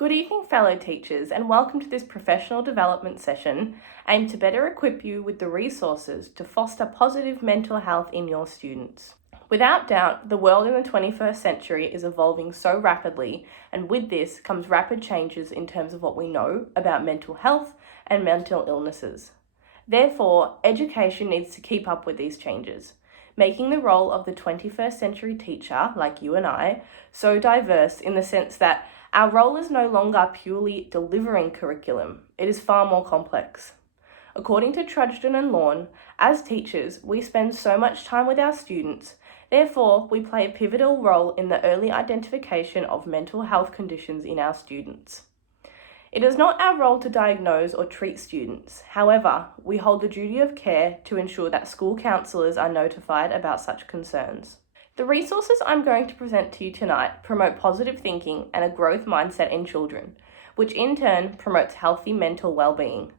Good evening, fellow teachers, and welcome to this professional development session aimed to better equip you with the resources to foster positive mental health in your students. Without doubt, the world in the 21st century is evolving so rapidly, and with this comes rapid changes in terms of what we know about mental health and mental illnesses. Therefore, education needs to keep up with these changes, making the role of the 21st century teacher, like you and I, so diverse in the sense that our role is no longer purely delivering curriculum, it is far more complex. According to Trudgeon and Lawn, as teachers, we spend so much time with our students, therefore we play a pivotal role in the early identification of mental health conditions in our students. It is not our role to diagnose or treat students. However, we hold the duty of care to ensure that school counsellors are notified about such concerns. The resources I'm going to present to you tonight promote positive thinking and a growth mindset in children, which in turn promotes healthy mental well-being.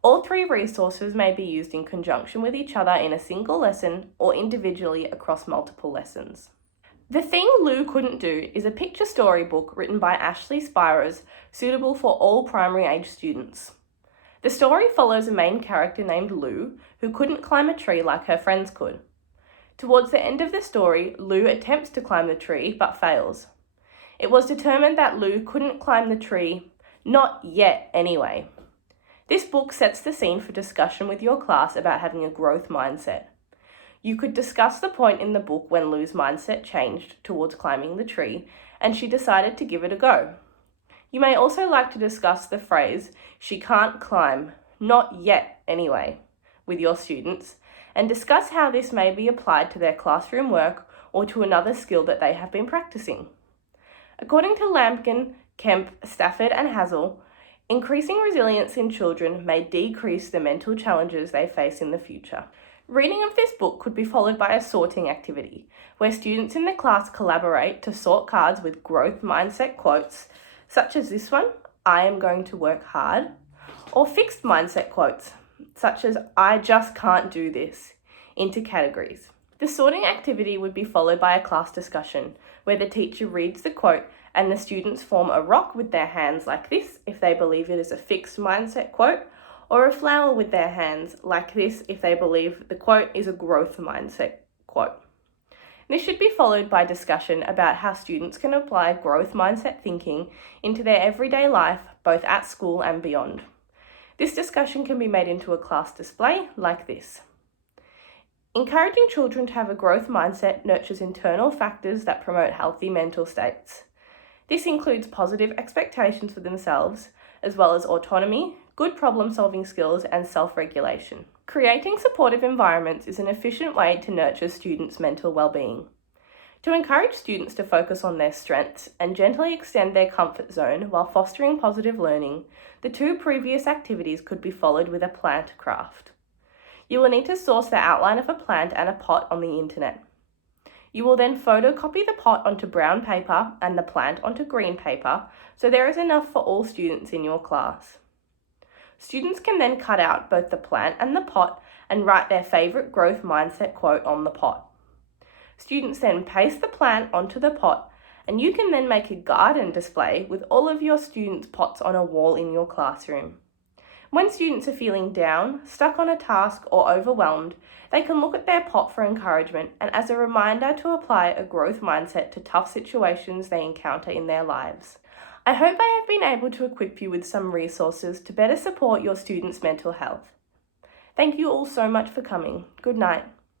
All three resources may be used in conjunction with each other in a single lesson or individually across multiple lessons. The Thing Lou Couldn't Do is a picture storybook written by Ashley Spires, suitable for all primary age students. The story follows a main character named Lou, who couldn't climb a tree like her friends could. Towards the end of the story, Lou attempts to climb the tree but fails. It was determined that Lou couldn't climb the tree, not yet anyway. This book sets the scene for discussion with your class about having a growth mindset. You could discuss the point in the book when Lou's mindset changed towards climbing the tree and she decided to give it a go. You may also like to discuss the phrase, "she can't climb, not yet anyway," with your students, and discuss how this may be applied to their classroom work or to another skill that they have been practicing. According to Lampkin, Kemp, Stafford and Hazel, increasing resilience in children may decrease the mental challenges they face in the future. Reading of this book could be followed by a sorting activity, where students in the class collaborate to sort cards with growth mindset quotes, such as this one, "I am going to work hard," or fixed mindset quotes, such as "I just can't do this," into categories. The sorting activity would be followed by a class discussion, where the teacher reads the quote and the students form a rock with their hands like this if they believe it is a fixed mindset quote, or a flower with their hands like this if they believe the quote is a growth mindset quote. This should be followed by discussion about how students can apply growth mindset thinking into their everyday life, both at school and beyond. This discussion can be made into a class display like this. Encouraging children to have a growth mindset nurtures internal factors that promote healthy mental states. This includes positive expectations for themselves, as well as autonomy, good problem-solving skills, and self-regulation. Creating supportive environments is an efficient way to nurture students' mental well-being. To encourage students to focus on their strengths and gently extend their comfort zone while fostering positive learning, the two previous activities could be followed with a plant craft. You will need to source the outline of a plant and a pot on the internet. You will then photocopy the pot onto brown paper and the plant onto green paper, so there is enough for all students in your class. Students can then cut out both the plant and the pot and write their favourite growth mindset quote on the pot. Students then paste the plant onto the pot, and you can then make a garden display with all of your students' pots on a wall in your classroom. When students are feeling down, stuck on a task, or overwhelmed, they can look at their pot for encouragement and as a reminder to apply a growth mindset to tough situations they encounter in their lives. I hope I have been able to equip you with some resources to better support your students' mental health. Thank you all so much for coming. Good night.